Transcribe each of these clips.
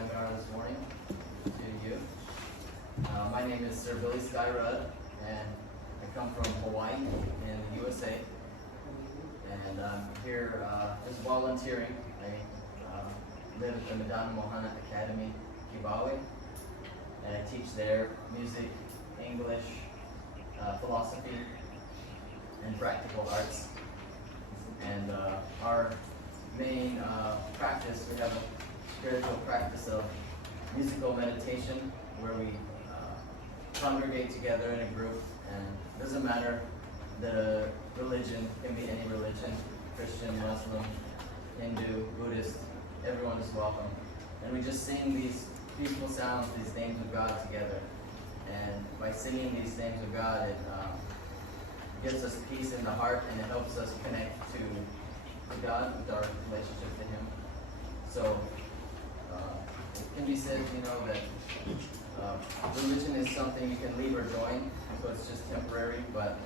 seminar this morning to you. My name is Sir Billy Sky Rudd, and I come from Hawaii in the USA. And I'm here just volunteering. I live at the Madonna Mohana Academy, Kibawe, and I teach there music, English, philosophy, and practical arts. And our main practice, we have a spiritual practice of musical meditation where we congregate together in a group, and it doesn't matter the religion, can be any religion, Christian, Muslim, Hindu, Buddhist, everyone is welcome. And we just sing these beautiful sounds, these names of God together. And by singing these names of God, it gives us peace in the heart, and it helps us connect to God with our relationship to Him. So it can be said, that religion is something you can leave or join, so it's just temporary. But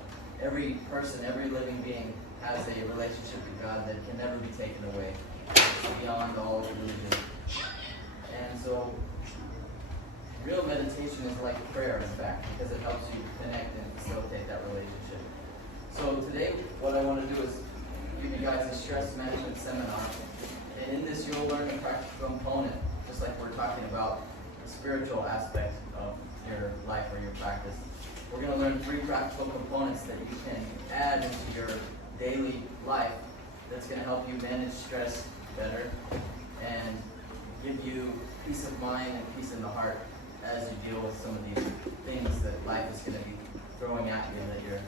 every person, every living being has a relationship with God that can never be taken away, beyond all religion. And so real meditation is like prayer, in fact, because it helps you connect and facilitate that relationship. So today, what I want to do is give you guys a stress management seminar. And in this, you'll learn a practical component, just like we're talking about the spiritual aspect of your life or your practice. We're going to learn 3 practical components that you can add into your daily life that's going to help you manage stress better and give you peace of mind and peace in the heart as you deal with some of these things that life is going to be throwing at you that you're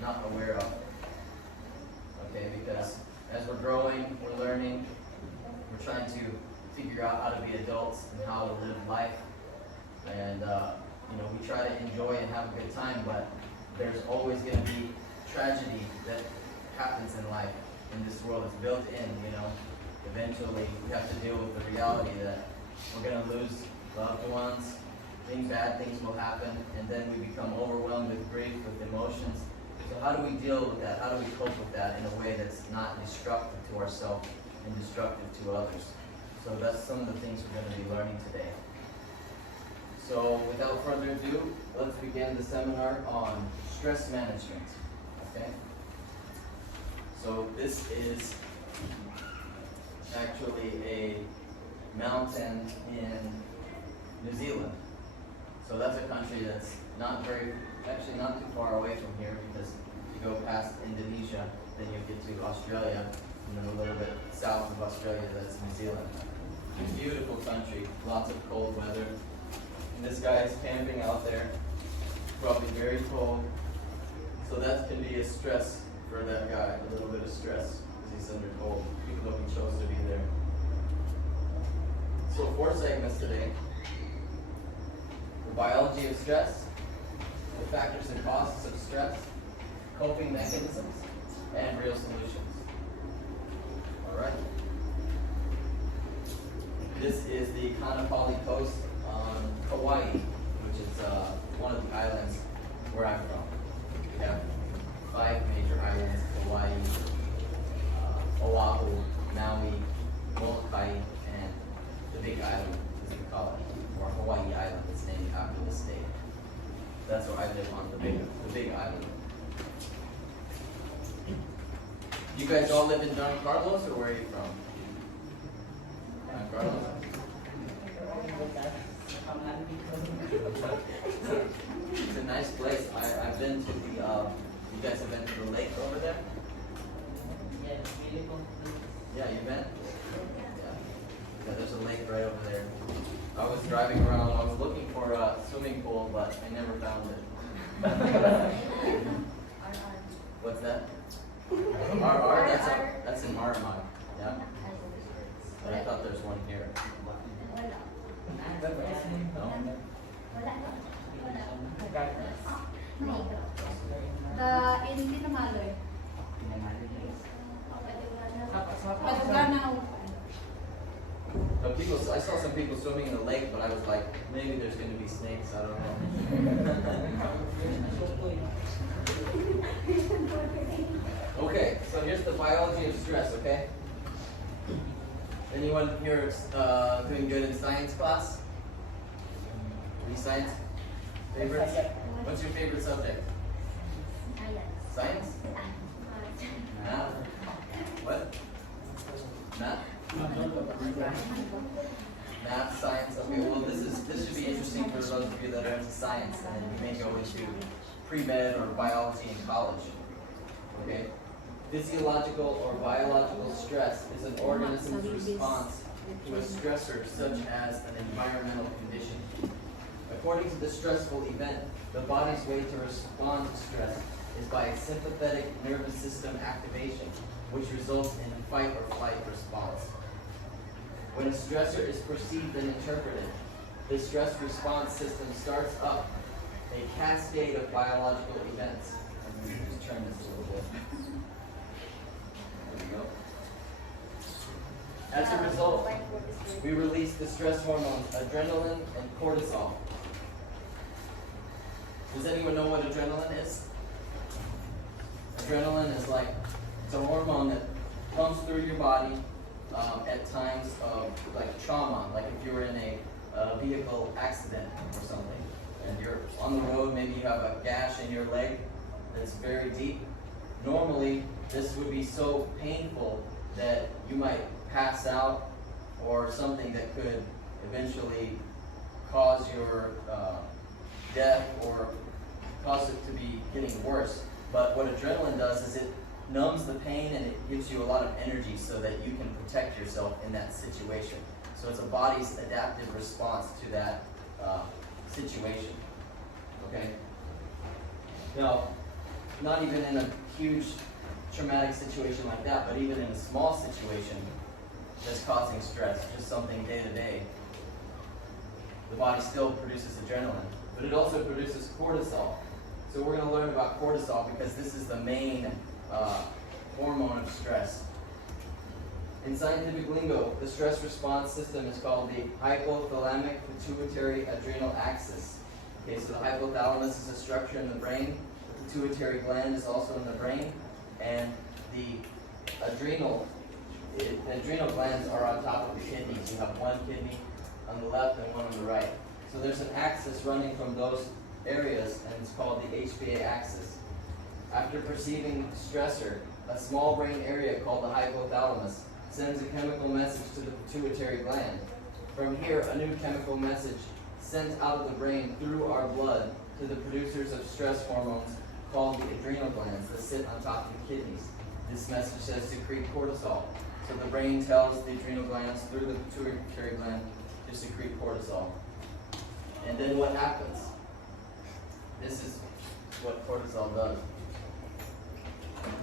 not aware of. Okay, because as we're growing, we're learning, we're trying to figure out how to be adults and how to live life. And, we try to enjoy and have a good time, but there's always going to be tragedy that happens in life. In this world, it's built in, Eventually, we have to deal with the reality that we're going to lose loved ones, bad things will happen, and then we become overwhelmed with grief, with emotions. So how do we deal with that? How do we cope with that in a way that's not destructive to ourselves and destructive to others? So that's some of the things we're going to be learning today. So without further ado, let's begin the seminar on stress management. Okay? So this is actually a mountain in New Zealand. So that's a country that's not too far away from here, because you go past Indonesia, then you get to Australia, and then a little bit south of Australia, that's New Zealand. Beautiful country, lots of cold weather. And this guy is camping out there, probably very cold. So that can be a stress for that guy, a little bit of stress, because he's under cold. People looking chose to be there. So 4 segments today. The biology of stress, the factors and causes of stress, coping mechanisms, and real solutions. Alright. This is the Kanapali Coast on Hawaii, which is one of the islands where I'm from. We have 5 major islands: Hawaii, Oahu, Maui, Molokai, and the Big Island, as we call it, or Hawaii Island. It's named after the state. That's where I live on, the Big Island. You guys all live in Don Carlos, or where are you from? Don Carlos? It's a nice place. I've been to the, you guys have been to the lake over there? Yeah, you've been? Yeah, there's a lake right over there. I was driving around, I was looking for a swimming pool, but I never found it. What's that? That's in Maramag, yeah? But I thought there's one here. No? In Tinamaloy. I saw some people swimming in the lake, but I was like, maybe there's going to be snakes, I don't know. Okay, so here's the biology of stress, okay? Anyone here doing good in science class? Any science favorites? What's your favorite subject? Science? Math? What? Math? Math, science. Okay, well this should be interesting for those of you that are into science and you may go into pre-med or biology in college. Okay? Physiological or biological stress is an organism's response to a stressor such as an environmental condition. According to the stressful event, the body's way to respond to stress is by a sympathetic nervous system activation, which results in a fight or flight response. When a stressor is perceived and interpreted, the stress response system starts up a cascade of biological events. I'm going to just turn this a little bit. There we go. As a result, we release the stress hormones adrenaline and cortisol. Does anyone know what adrenaline is? Adrenaline is it's a hormone that pumps through your body at times of trauma, like if you were in a vehicle accident or something, and you're on the road, maybe you have a gash in your leg that's very deep. Normally, this would be so painful that you might pass out or something that could eventually cause your death or cause it to be getting worse. But what adrenaline does is it numbs the pain and it gives you a lot of energy so that you can protect yourself in that situation. So it's a body's adaptive response to that situation. Okay? Now, not even in a huge traumatic situation like that, but even in a small situation that's causing stress, just something day to day, the body still produces adrenaline. But it also produces cortisol. So we're going to learn about cortisol because this is the main hormone of stress. In scientific lingo, the stress response system is called the hypothalamic pituitary adrenal axis. Okay, so the hypothalamus is a structure in the brain. The pituitary gland is also in the brain, and the adrenal glands are on top of the kidneys. You have one kidney on the left and one on the right. So there's an axis running from those areas, and it's called the HPA axis. After perceiving stressor, a small brain area called the hypothalamus sends a chemical message to the pituitary gland. From here, a new chemical message sent out of the brain through our blood to the producers of stress hormones called the adrenal glands that sit on top of the kidneys. This message says secrete cortisol. So the brain tells the adrenal glands through the pituitary gland to secrete cortisol. And then what happens? This is what cortisol does.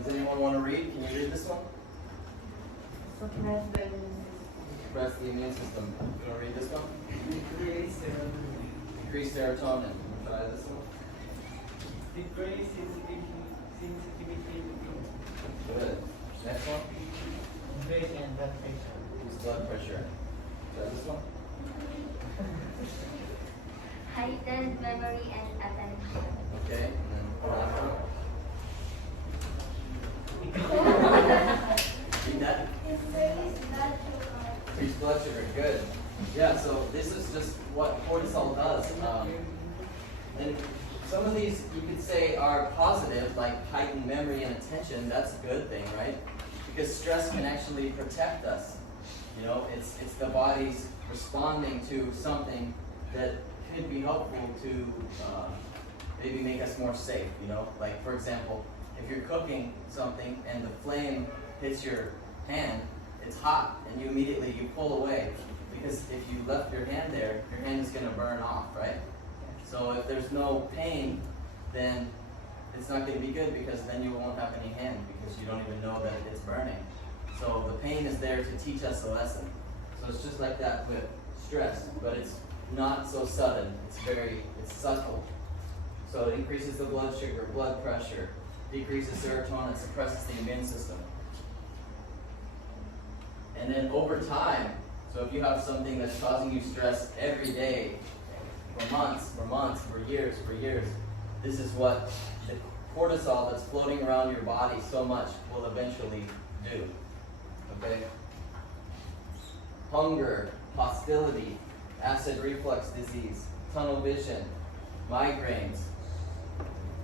Does anyone want to read? Can you read this one? Suppress the immune system. You want to read this one? Increase serotonin. Try this one. Decrease sensitivity to Good. Next one. increase in blood pressure. Reduce blood pressure. Try this one. Heightened memory and attention. Okay. And then the last one. Read that. Increase blood sugar. Good. Yeah. So this is just what cortisol does. And some of these you could say are positive, like heightened memory and attention. That's a good thing, right? Because stress can actually protect us. You know, it's the body's responding to something that could be helpful to maybe make us more safe. You know, like for example, if you're cooking something and the flame hits your hand, it's hot, and you immediately pull away because if you left your hand there, your hand is going to burn off, right? So if there's no pain, then it's not going to be good because then you won't have any hand because you don't even know that it's burning. So the pain is there to teach us a lesson. So it's just like that with stress, but it's not so sudden. It's subtle. So it increases the blood sugar, blood pressure, decreases serotonin, suppresses the immune system. And then over time, so if you have something that's causing you stress every day, for months, for years, this is what the cortisol that's floating around your body so much will eventually do. Okay? hunger, hostility, acid reflux disease, tunnel vision, migraines.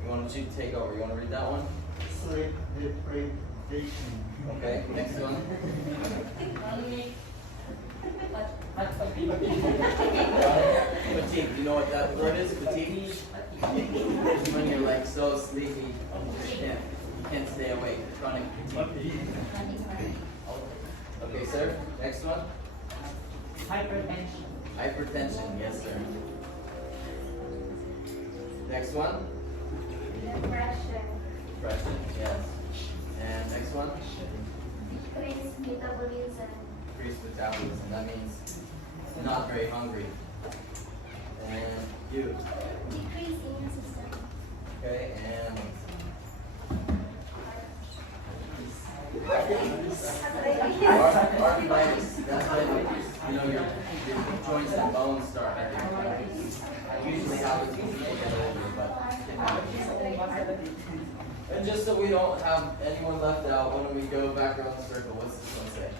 You want to take over? You want to read that one? Sleep deprivation. Okay, next one. Fatigue. You know what that word is? Fatigue? It's when you're like so sleepy, you can't stay awake. Chronic fatigue. Okay, sir. Next one. Hypertension. Hypertension. Yes, sir. Next one. Depression. Depression. Yes. And next one. Decreased metabolism. Increased metabolism. That means not very hungry. And you. Decreased immune system. Okay, and arthritis. That's when your joints and bones start hurting. Usually happens when people get older, but it happens. And just so we don't have anyone left out, when we go back around the circle, what's this one say?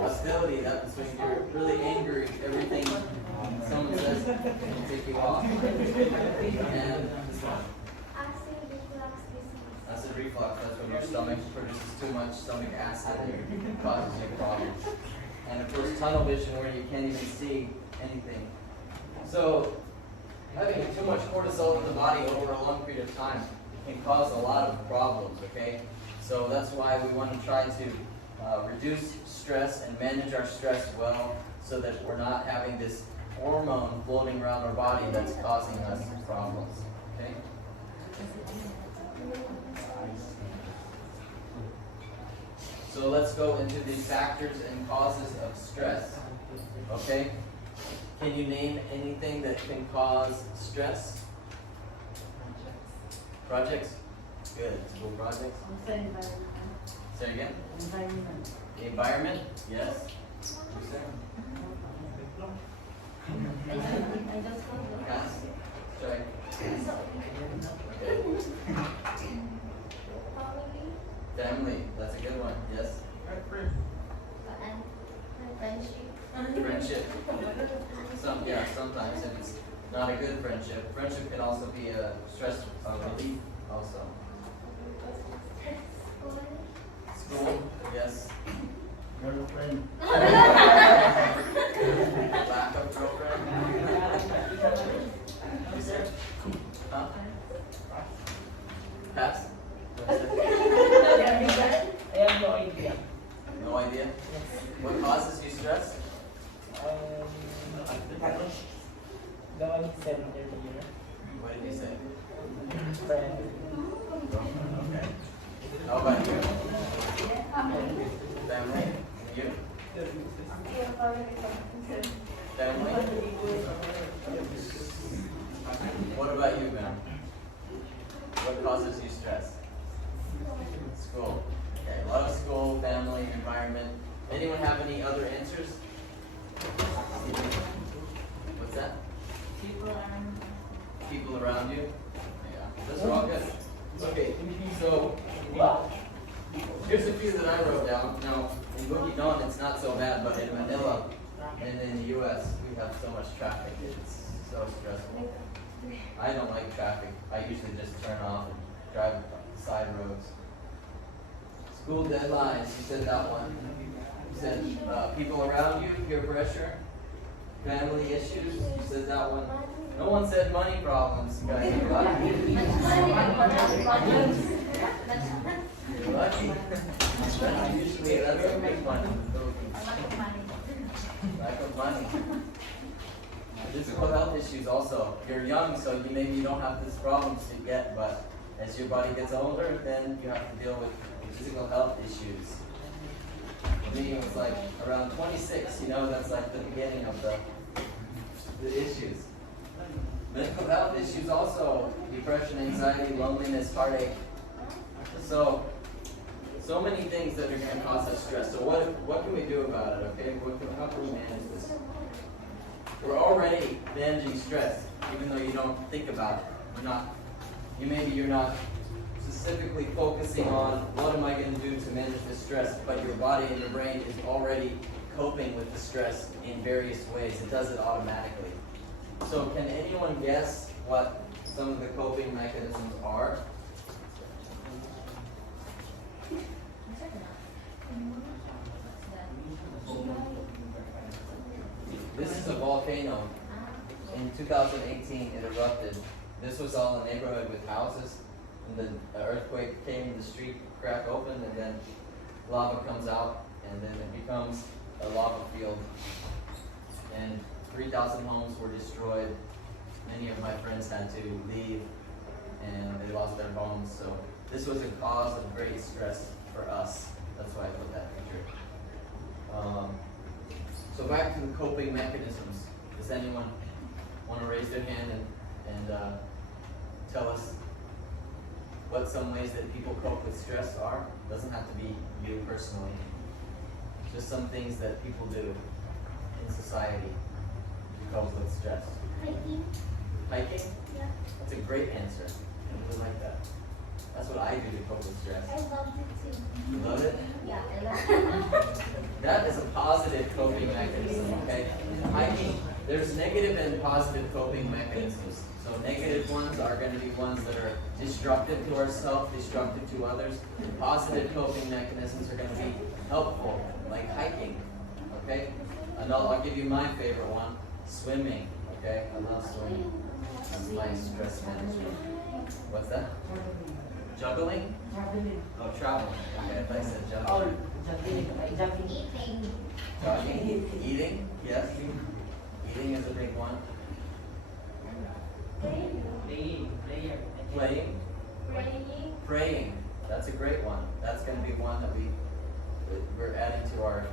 Hostility. That's when you're really angry. Everything someone says will take you off. And this one. Acid reflux disease. Acid reflux. That's when your stomach produces too much stomach acid and it causes you problems. And of course, tunnel vision, where you can't even see anything. So, having too much cortisol in the body over a long period of time can cause a lot of problems, okay? So that's why we want to try to reduce stress and manage our stress well so that we're not having this hormone floating around our body that's causing us problems, okay? So let's go into the factors and causes of stress, okay? Can you name anything that can cause stress? Projects? Good. School projects? Say again? The environment? Yes. You say? Pass? Try. Okay. Family. That's a good one. Yes. Friendship. Sometimes if it's not a good friendship. Friendship can also be a stress relief also. School, yes. Girlfriend. Lack of girlfriend. You said? Huh? Pass? I have no idea. No idea? What causes you stress? The one he said earlier. What did you say? Friend. Girlfriend, okay. How about you? Family? You? Family? What about you, Ben? What causes you stress? School. Okay, a lot of school, family, environment. Anyone have any other answers? What's that? People around you? Yeah, those are all good. Okay, so here's a few that I wrote down. Now, in Bukidnon, it's not so bad, but in Manila and in the U.S., we have so much traffic. It's so stressful. I don't like traffic. I usually just turn off and drive side roads. School deadlines, you said that one. You said people around you, peer pressure, family issues, you said that one. No one said money problems, guys. You're lucky. You're lucky. Usually that's a big one in the Philippines. Lack of money. Physical health issues also. You're young, so maybe you don't have these problems yet, but as your body gets older, then you have to deal with physical health issues. For me, it was like around 26, that's like the beginning of the issues. Mental health issues also, depression, anxiety, loneliness, heartache. So many things that are going to cause us stress. So what can we do about it, okay? How can we manage this? We're already managing stress, even though you don't think about it. Maybe you're not specifically focusing on what am I going to do to manage this stress, but your body and your brain is already coping with the stress in various ways. It does it automatically. So can anyone guess what some of the coping mechanisms are? This is a volcano. In 2018, it erupted. This was all a neighborhood with houses, and the earthquake came, the street cracked open, and then lava comes out, and then it becomes a lava field. And 3,000 homes were destroyed. Many of my friends had to leave, and they lost their homes. So this was a cause of great stress for us. That's why I put that picture. So back to the coping mechanisms. Does anyone want to raise their hand and tell us what some ways that people cope with stress are? Doesn't have to be you personally. Just some things that people do in society to cope with stress. Hiking. Hiking? Yeah. That's a great answer. I really like that. That's what I do to cope with stress. I love it too. You love it? Yeah, I love it. That is a positive coping mechanism, okay? Hiking, there's negative and positive coping mechanisms. So negative ones are going to be ones that are destructive to ourselves, destructive to others. Positive coping mechanisms are going to be helpful, like hiking, okay? And I'll give you my favorite one, swimming, okay? I love swimming. That's my stress management. What's that? Juggling? Oh, traveling. Okay, I thought I said juggling. Eating. Jogging, eating, yes. Eating is a big one. Playing, Praying. praying. That's a great one. That's going to be one that we're adding to our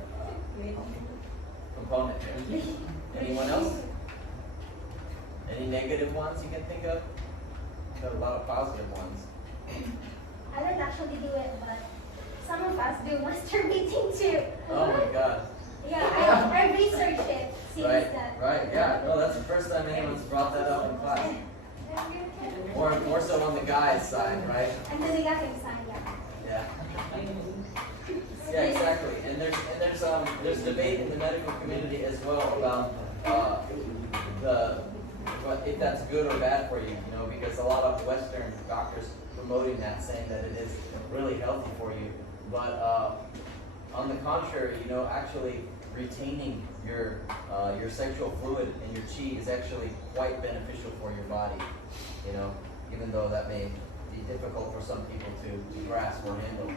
component here. Anyone else? Any negative ones you can think of? Got a lot of positive ones. I don't actually do it, but some of us do masturbating too. Oh my God. Yeah, I researched it. Seems Right, that. right, yeah. No, that's the first time anyone's brought that up in class. More so on the guy's side, right? And then the guy inside, yeah. Yeah. Yeah, exactly. And there's debate in the medical community as well about if that's good or bad for you, because a lot of Western doctors promoting that, saying that it is really healthy for you. But on the contrary, actually retaining your sexual fluid and your chi is actually quite beneficial for your body. Even though that may be difficult for some people to grasp or handle.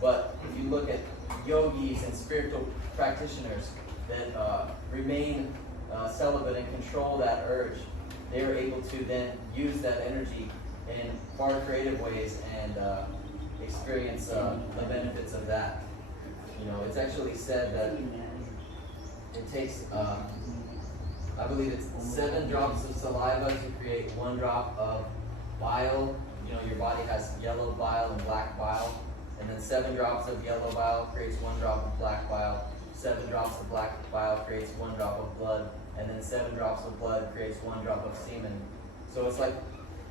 But if you look at yogis and spiritual practitioners that remain celibate and control that urge, they are able to then use that energy in far creative ways and experience the benefits of that. It's actually said that it takes, I believe it's 7 drops of saliva to create 1 drop of bile. Your body has yellow bile and black bile. And then 7 drops of yellow bile creates 1 drop of black bile. 7 drops of black bile creates 1 drop of blood. And then 7 drops of blood creates 1 drop of semen. So it's like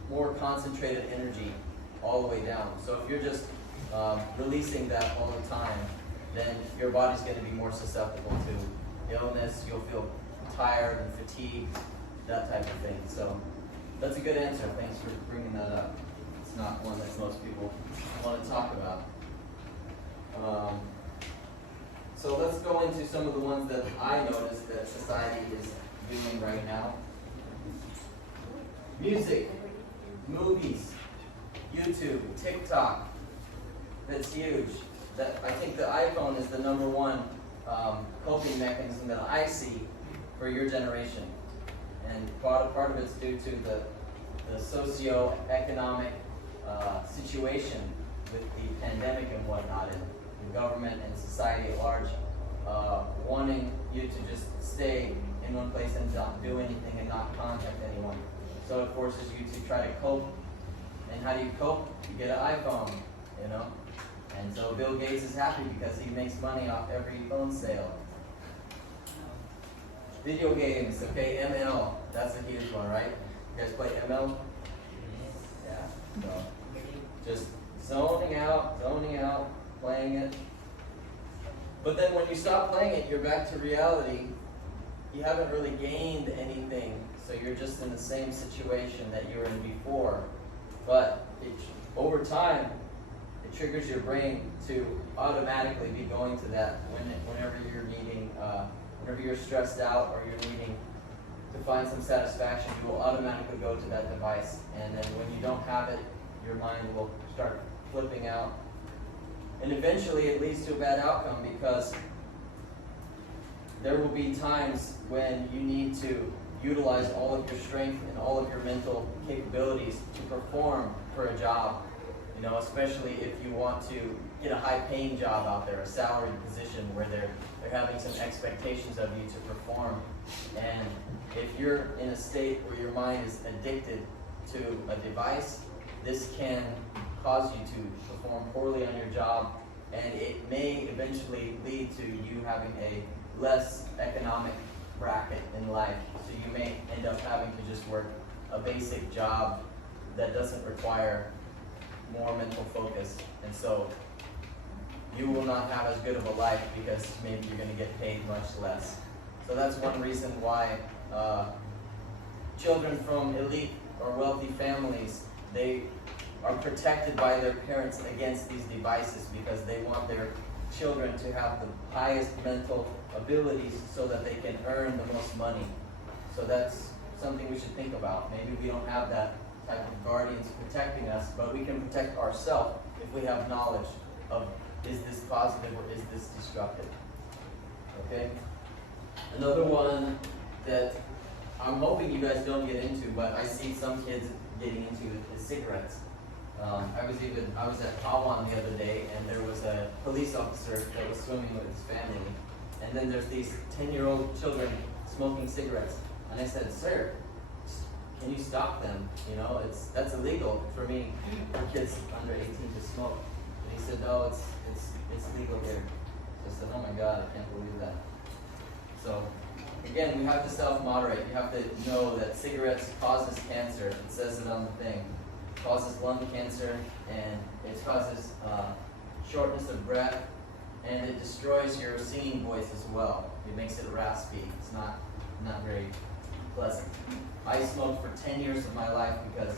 more concentrated energy all the way down. So if you're just releasing that all the time, then your body's going to be more susceptible to illness. You'll feel tired and fatigued, that type of thing. So that's a good answer. Thanks for bringing that up. It's not one that most people want to talk about. So let's go into some of the ones that I noticed that society is doing right now. Music, movies, YouTube, TikTok. That's huge. I think the iPhone is the #1 coping mechanism that I see for your generation. And part of it's due to the socio-economic situation with the pandemic and whatnot, and the government and society at large wanting you to just stay in one place and not do anything and not contact anyone. So it forces you to try to cope. And how do you cope? You get an iPhone, And so Bill Gates is happy because he makes money off every phone sale. Video games, okay, ML, that's a huge one, right? You guys play ML? Yeah, so just zoning out, playing it. But then when you stop playing it, you're back to reality. You haven't really gained anything, so you're just in the same situation that you were in before. But over time, it triggers your brain to automatically be going to that whenever you're needing, whenever you're stressed out or you're needing to find some satisfaction, you will automatically go to that device. And then when you don't have it, your mind will start flipping out. And eventually it leads to a bad outcome, because there will be times when you need to utilize all of your strength and all of your mental capabilities to perform for a job. You know, especially if you want to get a high-paying job out there, a salaried position where they're having some expectations of you to perform. And if you're in a state where your mind is addicted to a device, this can cause you to perform poorly on your job, and it may eventually lead to you having a less economic bracket in life. So you may end up having to just work a basic job that doesn't require more mental focus, and so you will not have as good of a life because maybe you're going to get paid much less. So that's one reason why children from elite or wealthy families, they are protected by their parents against these devices, because they want their children to have the highest mental abilities so that they can earn the most money. So that's something we should think about. Maybe we don't have that type of guardians protecting us, but we can protect ourselves if we have knowledge of, is this positive or is this destructive? Okay? Another one that I'm hoping you guys don't get into, but I see some kids getting into, is cigarettes. I was at Pawan the other day, and there was a police officer that was swimming with his family, and then there's these 10-year-old children smoking cigarettes, and I said, "Sir, can you stop them? You know, that's illegal for me, for kids under 18 to smoke." And he said, "No, it's legal here." So I said, "Oh my God, I can't believe that." So again, we have to self-moderate. You have to know that cigarettes causes cancer. It says it on the thing. It causes lung cancer, and it causes shortness of breath, and it destroys your singing voice as well. It makes it raspy. It's not very pleasant. I smoked for 10 years of my life because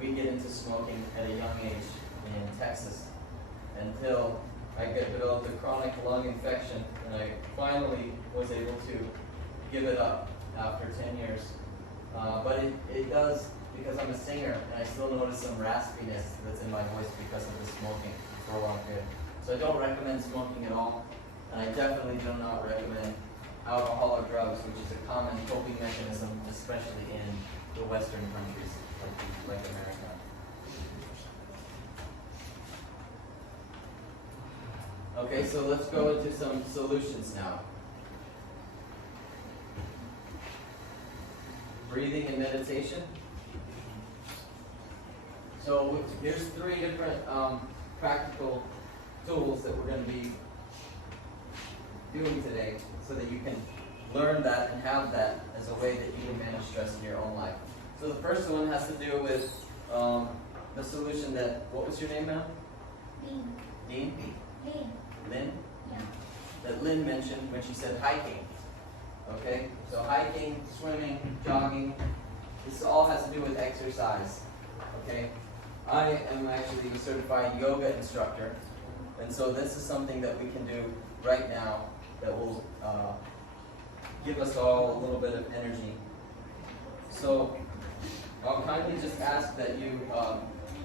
we get into smoking at a young age in Texas, until I developed a chronic lung infection, and I finally was able to give it up after 10 years. But it does, because I'm a singer, and I still notice some raspiness that's in my voice because of the smoking for a long period. So I don't recommend smoking at all, and I definitely do not recommend alcohol or drugs, which is a common coping mechanism, especially in the Western countries like America. Okay, so let's go into some solutions now. Breathing and meditation. So here's 3 different practical tools that we're going to be doing today, so that you can learn that and have that as a way that you can manage stress in your own life. So the first one has to do with the solution that, what was your name now? Dean. Dean? Lynn. Lynn? Yeah. That Lynn mentioned when she said hiking. Okay? So hiking, swimming, jogging, this all has to do with exercise. Okay? I am actually a certified yoga instructor, and so this is something that we can do right now that will give us all a little bit of energy. So I'll kindly just ask that you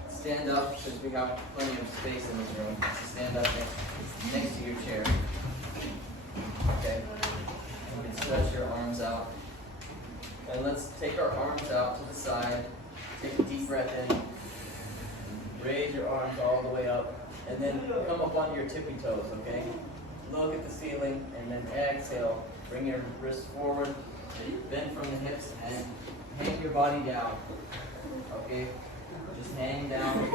stand up, because we have plenty of space in this room. So stand up next to your chair. Okay? You can stretch your arms out. And let's take our arms out to the side. Take a deep breath in. Raise your arms all the way up. And then come up onto your tippy toes, okay? Look at the ceiling, and then exhale. Bring your wrists forward. Bend from the hips and hang your body down. Okay? Just hang down.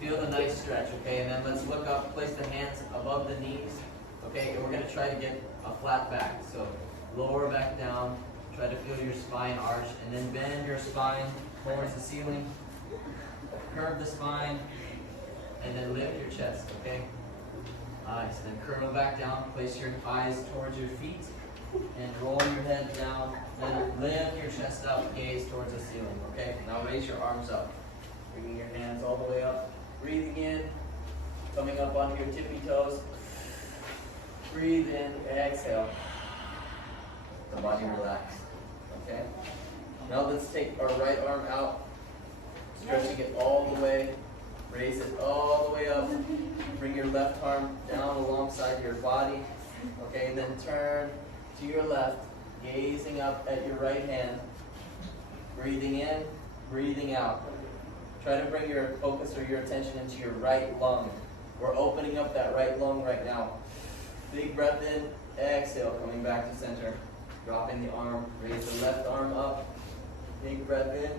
Feel the nice stretch, okay? And then let's look up, place the hands above the knees. Okay, and we're going to try to get a flat back. So lower back down. Try to feel your spine arch, and then bend your spine towards the ceiling. curve the spine, and then lift your chest, okay? Nice. Then curl back down, place your eyes towards your feet, and roll your head down. Then lift your chest up, gaze towards the ceiling, okay? Now raise your arms up. Bringing your hands all the way up. Breathing in, coming up onto your tippy toes. Breathe in, exhale. The body relax, okay? Now let's take our right arm out, stretching it all the way. Raise it all the way up. Bring your left arm down alongside your body. Okay, and then turn to your left, gazing up at your right hand. Breathing in, breathing out. Try to bring your focus or your attention into your right lung. We're opening up that right lung right now. Big breath in, exhale, coming back to center. Dropping the arm, raise the left arm up. Big breath in.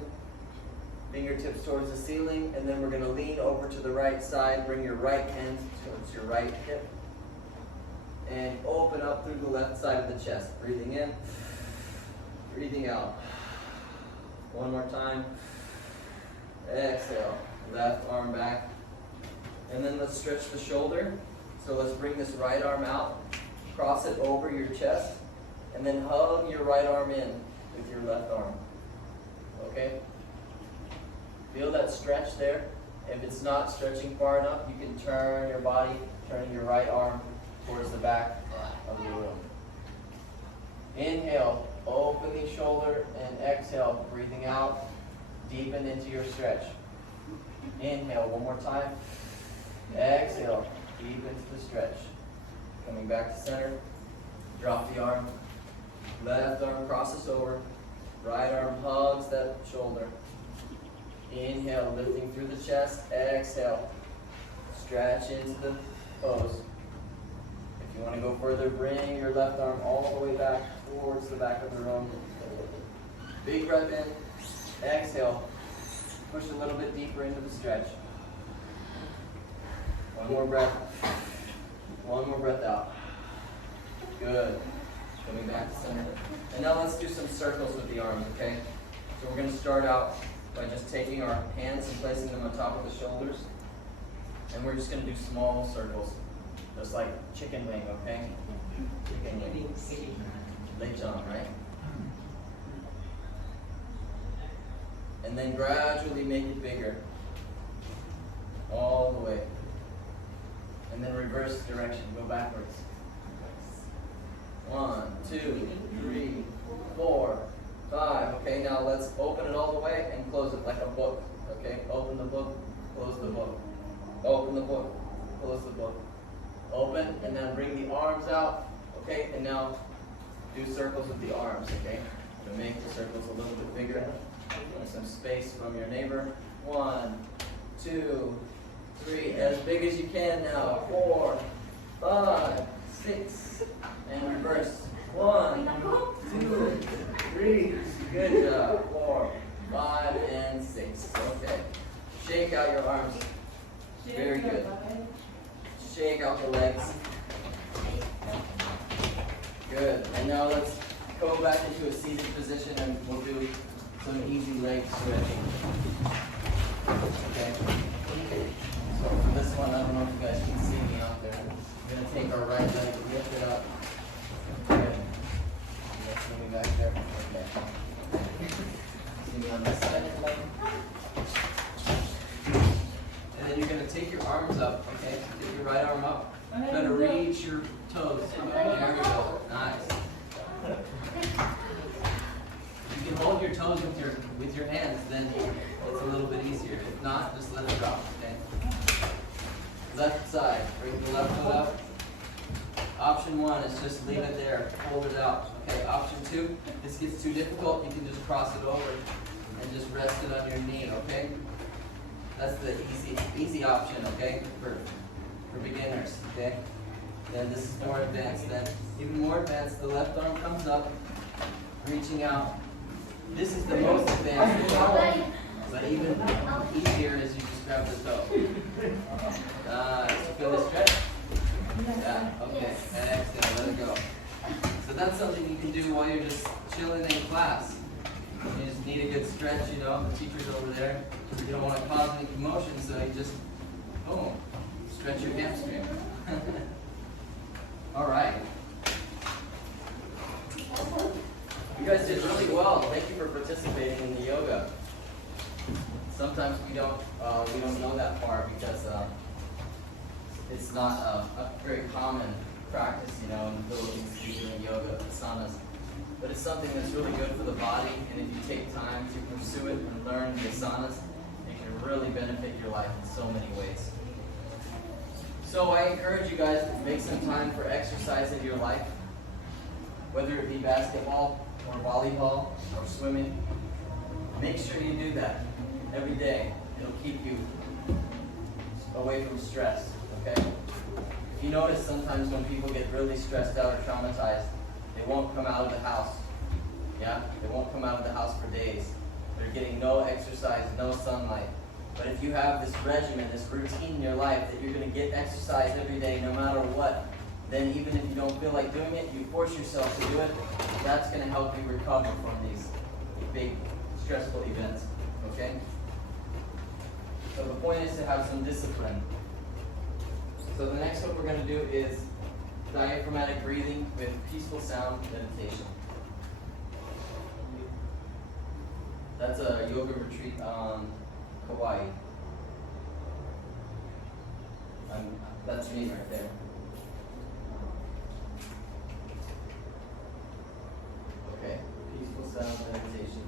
Fingertips towards the ceiling, and then we're going to lean over to the right side. Bring your right hand towards your right hip. And open up through the left side of the chest. Breathing in, breathing out. One more time. Exhale. Left arm back. And then let's stretch the shoulder. So let's bring this right arm out. Cross it over your chest. And then hug your right arm in with your left arm. Okay? Feel that stretch there. If it's not stretching far enough, you can turn your body, turning your right arm towards the back of the room. Inhale, open the shoulder, and exhale, breathing out, deepen into your stretch. Inhale, one more time. Exhale, deep into the stretch. Coming back to center, drop the arm. Left arm crosses over, right arm hugs that shoulder. Inhale, lifting through the chest. Exhale, stretch into the pose. If you want to go further, bring your left arm all the way back towards the back of the room. Big breath in. Exhale, push a little bit deeper into the stretch. One more breath. One more breath out. Good. Coming back to center. And now let's do some circles with the arms, okay? So we're going to start out by just taking our hands and placing them on top of the shoulders. And we're just going to do small circles. Just like chicken wing, okay? Chicken wing. Leg jump, right? And then gradually make it bigger. All the way. And then reverse direction. Go backwards. 1, 2, 3, 4, 5. Okay, now let's open it all the way and close it like a book. Okay, open the book, close the book. Open the book, close the book. Open, and then bring the arms out. Okay, and now do circles with the arms. Okay, to make the circles a little bit bigger. Some space from your neighbor. 1, 2, 3. As big as you can now. 4, 5, 6. And reverse. 1, 2, 3. Good job. 4, 5, and 6. Okay. Shake out your arms. Very good. Shake out the legs. Good. And now let's go back into a seated position and we'll do some easy leg stretching. Okay. So for this one, I don't know if you guys can see me out there. We're going to take our right leg, lift it up. Good. You guys see me back there? Okay. See me on this side? And then you're going to take your arms up, okay? Take your right arm up. You're going to reach your toes. There we go. Nice. You can hold your toes with your hands, then it's a little bit easier. If not, just let it drop, okay? Left side, bring the left foot up. Option 1 is just leave it there, hold it out. Okay, option 2, this gets too difficult, you can just cross it over and just rest it on your knee, okay? That's the easy option, okay, for beginners, okay? Then this is more advanced. Then even more advanced, the left arm comes up, reaching out. This is the most advanced, but even easier is you just grab the toe. You feel the stretch? Yeah, okay. And exhale, let it go. So that's something you can do while you're just chilling in class. You just need a good stretch, you know, the teacher's over there. You don't want to cause any commotion, so you just, boom, stretch your hamstring. All right. You guys did really well. Thank you for participating in the yoga. Sometimes we don't know that part because it's not a very common practice, in the Philippines, doing yoga, asanas. But it's something that's really good for the body, and if you take time to pursue it and learn the asanas, it can really benefit your life in so many ways. So I encourage you guys to make some time for exercise in your life, whether it be basketball or volleyball or swimming. Make sure you do that every day. It'll keep you away from stress, okay? If you notice sometimes when people get really stressed out or traumatized, they won't come out of the house. Yeah? They won't come out of the house for days. They're getting no exercise, no sunlight. But if you have this regimen, this routine in your life that you're going to get exercise every day no matter what, then even if you don't feel like doing it, you force yourself to do it. That's going to help you recover from these big stressful events. Okay? So the point is to have some discipline. So the next one we're going to do is diaphragmatic breathing with peaceful sound meditation. That's a yoga retreat on Kauai. That's me right there. Okay, peaceful sound meditation.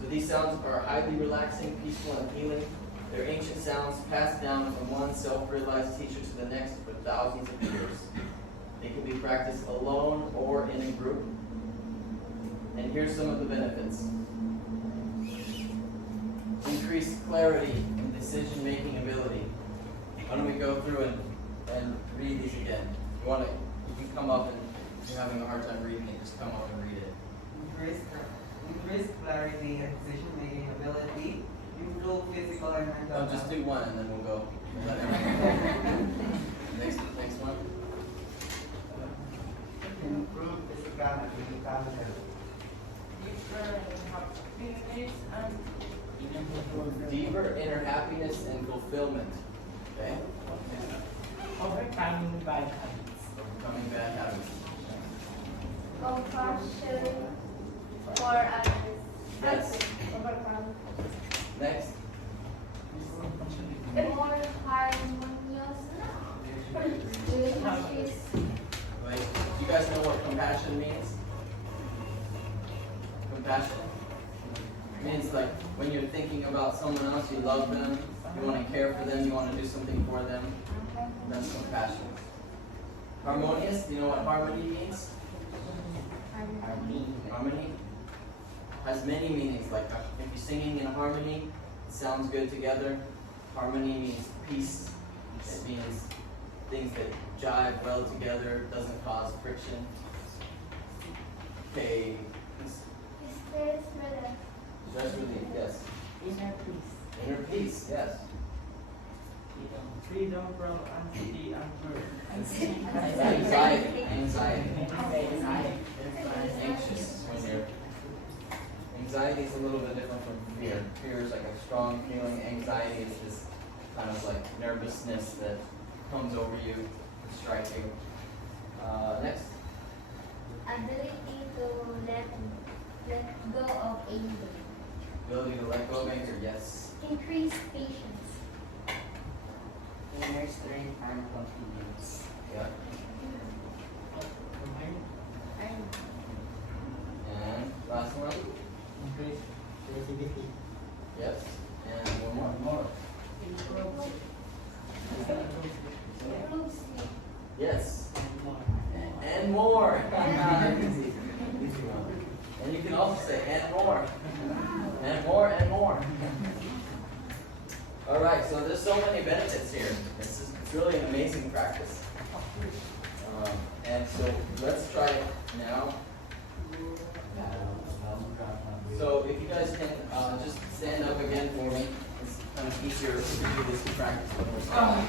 So these sounds are highly relaxing, peaceful, and healing. They're ancient sounds passed down from one self-realized teacher to the next for thousands of years. They can be practiced alone or in a group. And here's some of the benefits. Increased clarity and decision-making ability. Why don't we go through and read these again? You can come up, and if you're having a hard time reading it, just come up and read it. Increased clarity and decision-making ability, improve physical and mental Oh, just health. do one and then we'll go. Next one. Improve physical and mental health. Deeper inner happiness and fulfillment. Okay? Overcoming bad habits. Overcoming bad habits. Compassion for others. Yes. Overcome. Next. More harmonious relationships. Wait, do you guys know what compassion means? Compassion means like when you're thinking about someone else, you love them, you want to care for them, you want to do something for them. That's compassion. Harmonious, do you know what harmony means? Harmony has many meanings. Like if you're singing in harmony, it sounds good together. Harmony means peace. It means things that jive well together, doesn't cause friction. Okay. Stress relief, yes. Inner peace. Inner peace, yes. Freedom from anxiety and fear. Anxiety. Anxiety. Anxious when you're. Anxiety is a little bit different from fear. Fear is like a strong feeling. Anxiety is this kind of like nervousness that comes over you and strikes you. Next. Ability to let go of anger. Ability to let go of anger, yes. Increase patience. Inner strength and confidence. Yeah. And last one. Increase creativity. Yes. And one more. Improve sleep. Yes. And more. And more. Easy one. And you can also say and more. And more and more. All right, so there's so many benefits here. It's really an amazing practice. And so let's try it now. So if you guys can just stand up again for me. It's kind of easier to do this practice when we're starting.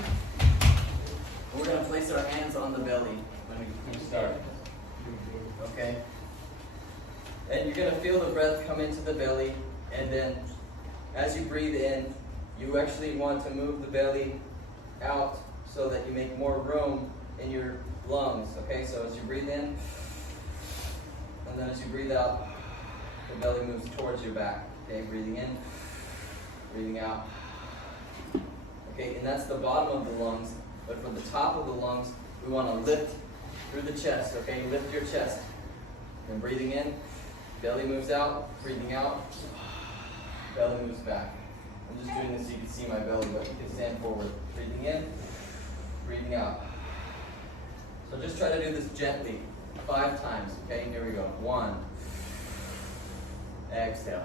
We're going to place our hands on the belly when we start. Okay? And you're going to feel the breath come into the belly, and then as you breathe in, you actually want to move the belly out so that you make more room in your lungs. Okay, so as you breathe in, and then as you breathe out, the belly moves towards your back. Okay, breathing in, breathing out. Okay, and that's the bottom of the lungs. But for the top of the lungs, we want to lift through the chest. Okay, lift your chest. And breathing in, belly moves out, breathing out, belly moves back. I'm just doing this so you can see my belly, but you can stand forward. Breathing in, breathing out. So just try to do this gently, 5 times. Okay, here we go. 1. Exhale.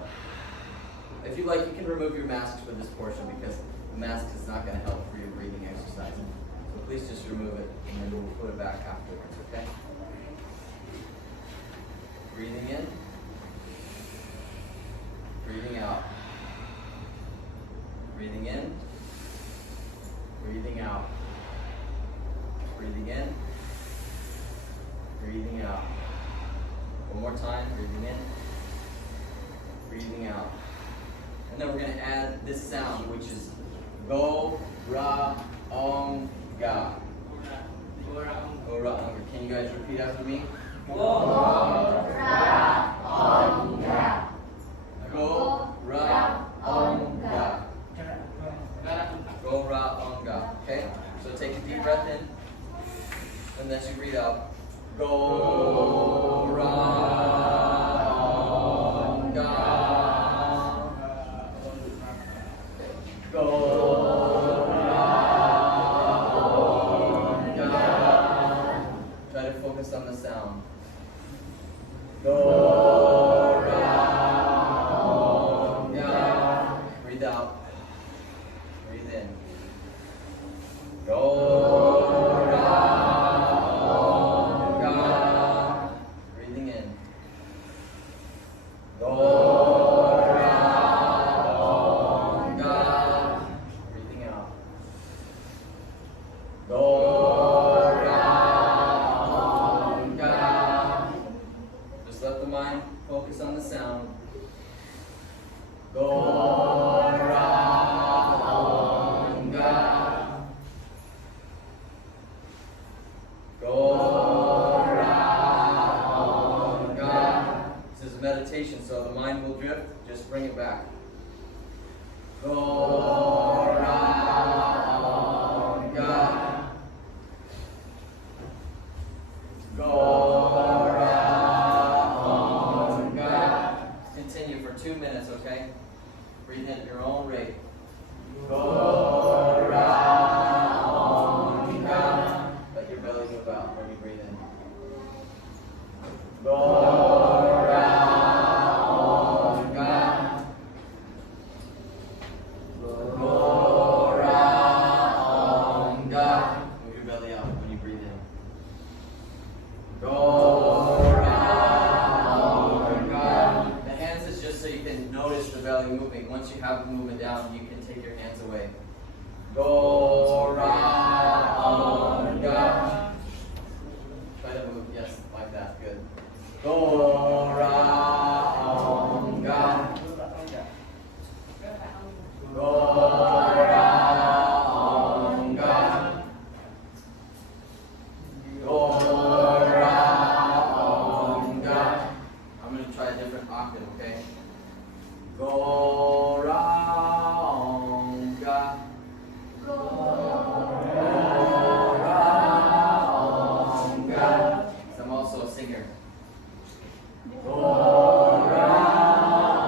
If you like, you can remove your masks for this portion because the mask is not going to help for your breathing exercise. So please just remove it and then we'll put it back afterwards, okay? Breathing in. Breathing out. Breathing in. Breathing out. Breathing in. Breathing out. One more time. Breathing in. Breathing out. And then we're going to add this sound, which is go, ra, om, ga. Go, ra, om, ga. Can you guys repeat after me? Go, ra, om, ga. Go, ra, om, ga. Go, ra, om, ga. Okay? So take a deep breath in. And as you breathe out, go, ra, om, ga. Go, ra, om, ga. Try to focus on the sound. Go, ra, om, ga. Breathe out. Breathe in. Go, ra, om, ga. Breathing in. Go, ra, om, ga. Breathing out. Go, ra, om, ga. Just let the mind focus on the sound. Go, ra, om, ga. Go, ra, om, ga. This is a meditation, so the mind will drift. Just bring it back. Go, ra, om, ga. Go, ra, om, ga. Continue for 2 minutes, okay? Breathe in at your own rate. Go, ra, om, ga. Let your belly move out when you breathe in. Go, ra, om, ga. Go, ra, om, ga. Move your belly out when you breathe in. Go, ra, om, ga. The hands is just so you can notice the belly moving. Once you have the movement down, you can take your hands away. Go, ra, om, ga. Try to move, yes, like that, good. Go, ra, om, ga. Go, ra, om, ga. Go, ra, om, ga. I'm going to try a different octave, okay? Go, ra, om, ga. Go, ra, om, ga. 'Cause I'm also a singer. Go, ra,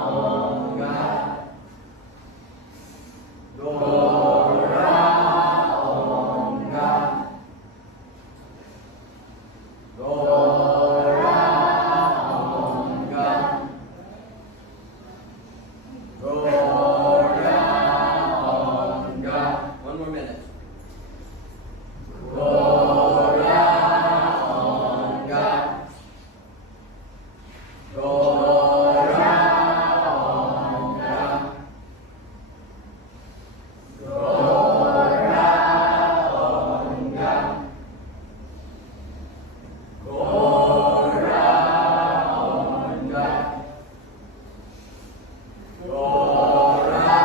om, ga. Go, ra, om, ga. Go, ra, om, ga. Go, ra, om, ga. One more minute. Go, ra, om, ga. Go, ra, om, ga. Go, ra, om, ga. Go, ra, om, ga. Go, ra,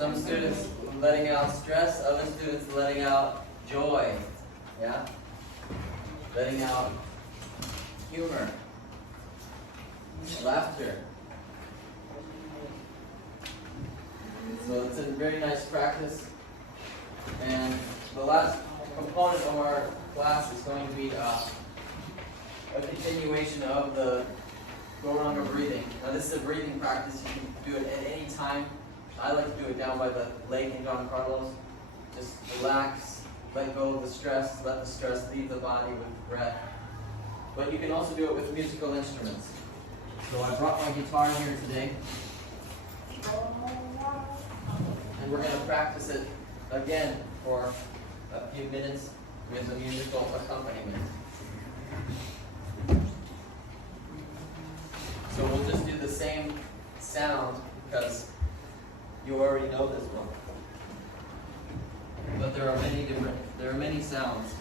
Some students letting out stress, other students letting out joy. Yeah? Letting out humor, laughter. So it's a very nice practice. And the last component of our class is going to be a continuation of the Goranga breathing. Now this is a breathing practice. You can do it at any time. I like to do it down by the lake in Don Carlos. Just relax, let go of the stress, let the stress leave the body with the breath. But you can also do it with musical instruments. So I brought my guitar here today. And we're going to practice it again for a few minutes with a musical accompaniment. So we'll just do the same sound because you already know this one. But there are many sounds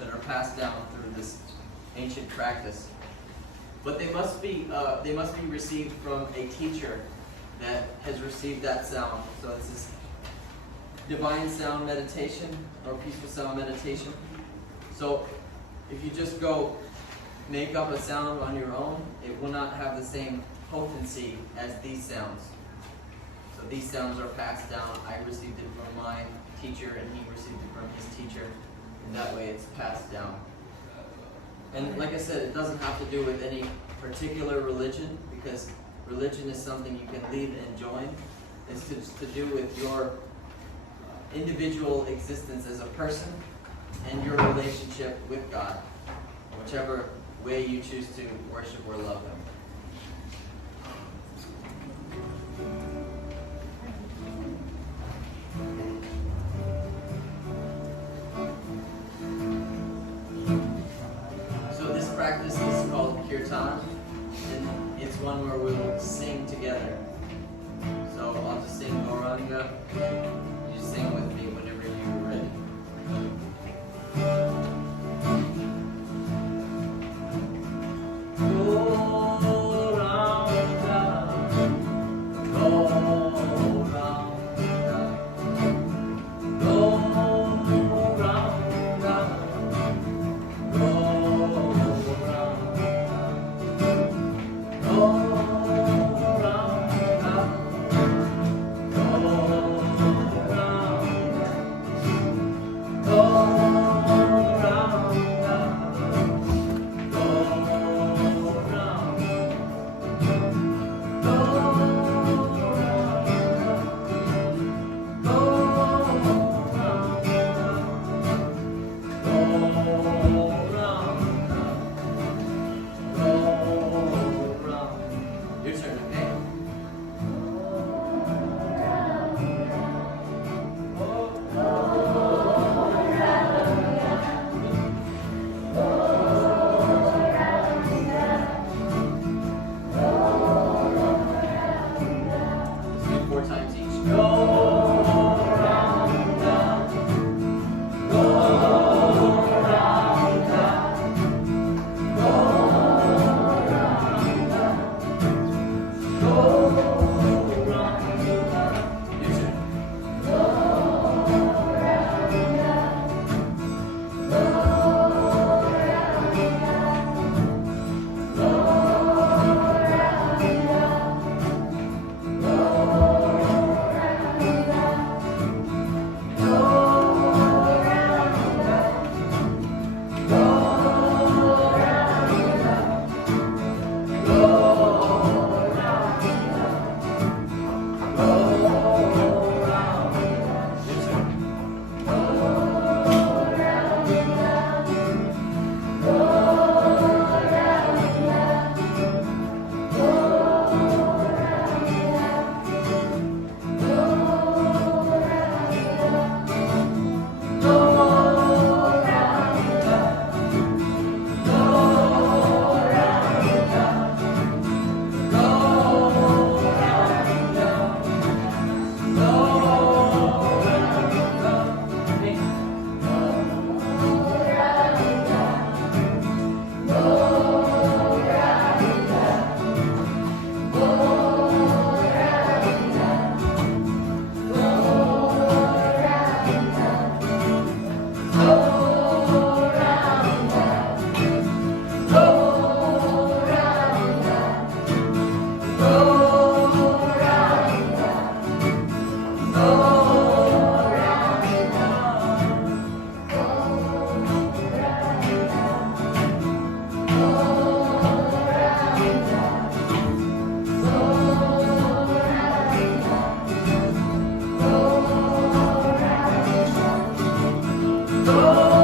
that are passed down through this ancient practice. But they must be received from a teacher that has received that sound. So it's this divine sound meditation or peaceful sound meditation. So if you just go make up a sound on your own, it will not have the same potency as these sounds. So these sounds are passed down. I received it from my teacher and he received it from his teacher. And that way it's passed down. And like I said, it doesn't have to do with any particular religion, because religion is something you can leave and join. It's to do with your individual existence as a person and your relationship with God, whichever way you choose to worship or love Him. So this practice is called Kirtan, and it's one where we'll sing together. So I'll just sing Goranga. You sing with me whenever you're ready. Oh. Go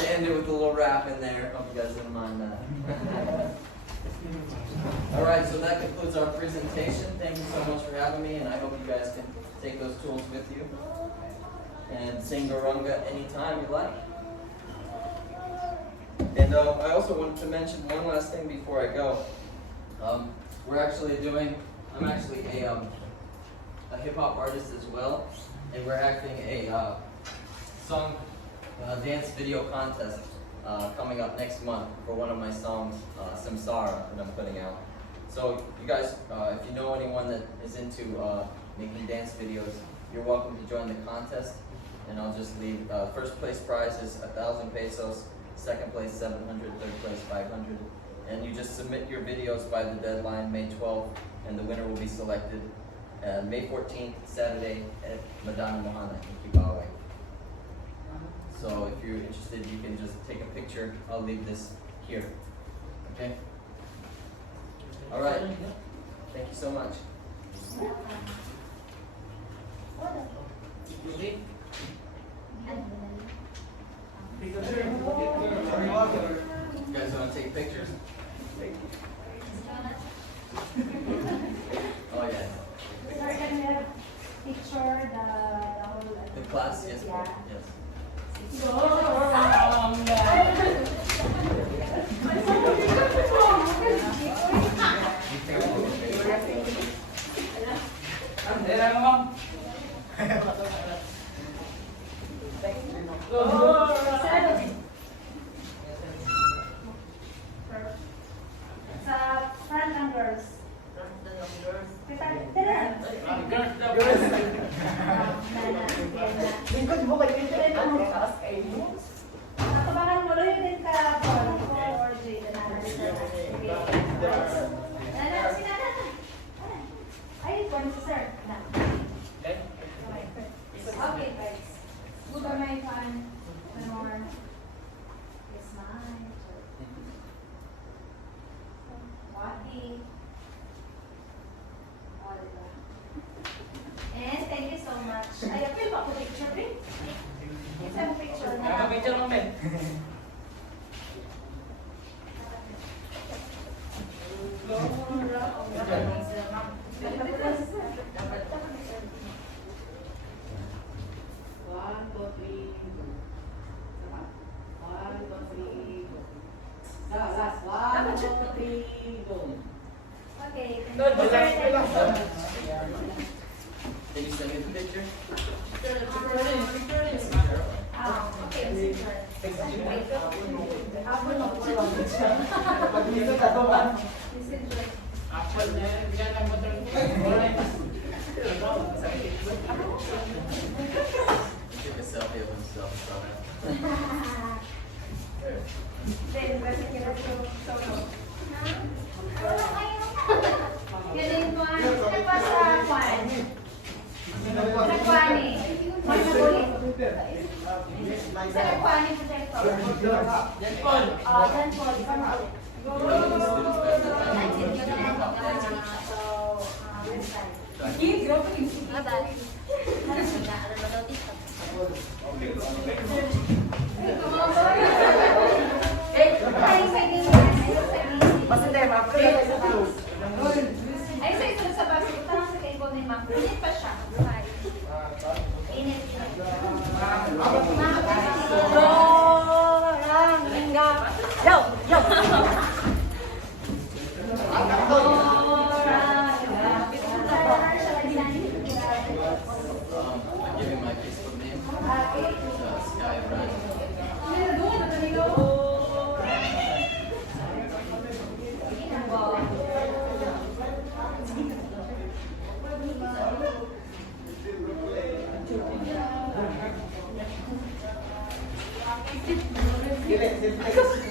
to end it with a little rap in there. Hope you guys didn't mind that. Alright, so that concludes our presentation. Thank you so much for having me, and I hope you guys can take those tools with you and sing Garunga anytime you like. And I also wanted to mention one last thing before I go. I'm actually a hip-hop artist as well, and we're acting a song dance video contest coming up next month for one of my songs, Samsara, that I'm putting out. So you guys, if you know anyone that is into making dance videos, you're welcome to join the contest. And I'll just leave, first place prize is 1,000 pesos, second place 700, third place 500. And you just submit your videos by the deadline, May 12th, and the winner will be selected May 14th, Saturday, at Madana Mohana in Kibawe. So if you're interested, you can just take a picture. I'll leave this here. Okay? All right. Thank you so much. You guys want to take pictures? Oh yeah. We're gonna picture the whole. The class, yes. Yeah. Yes. Sa front ng girls. Lingkod mo kayo dito rin ang taas kayo mo. Nakabangan mo rin din ka or Jade na ay, one sir. Okay, guys. Look at my fun. One more. It's mine. Wati. Oh, diba? And thank you so much. Ay, appeal pa ko picture, rin. Isang picture na. Picture mo, men. Okay. Can you send me the picture? Take a selfie of himself. Galing mo ang nagpasa-kwan. Nagkwani. Magsagulit. Sa nagkwani protector. Dan Paul. Ikaw na ulit. Ay, sa isunod sa bus, tanong sa table ni Ma'am. Init pa siya. Init. I'm giving my Facebook name. Sky Run. Give it.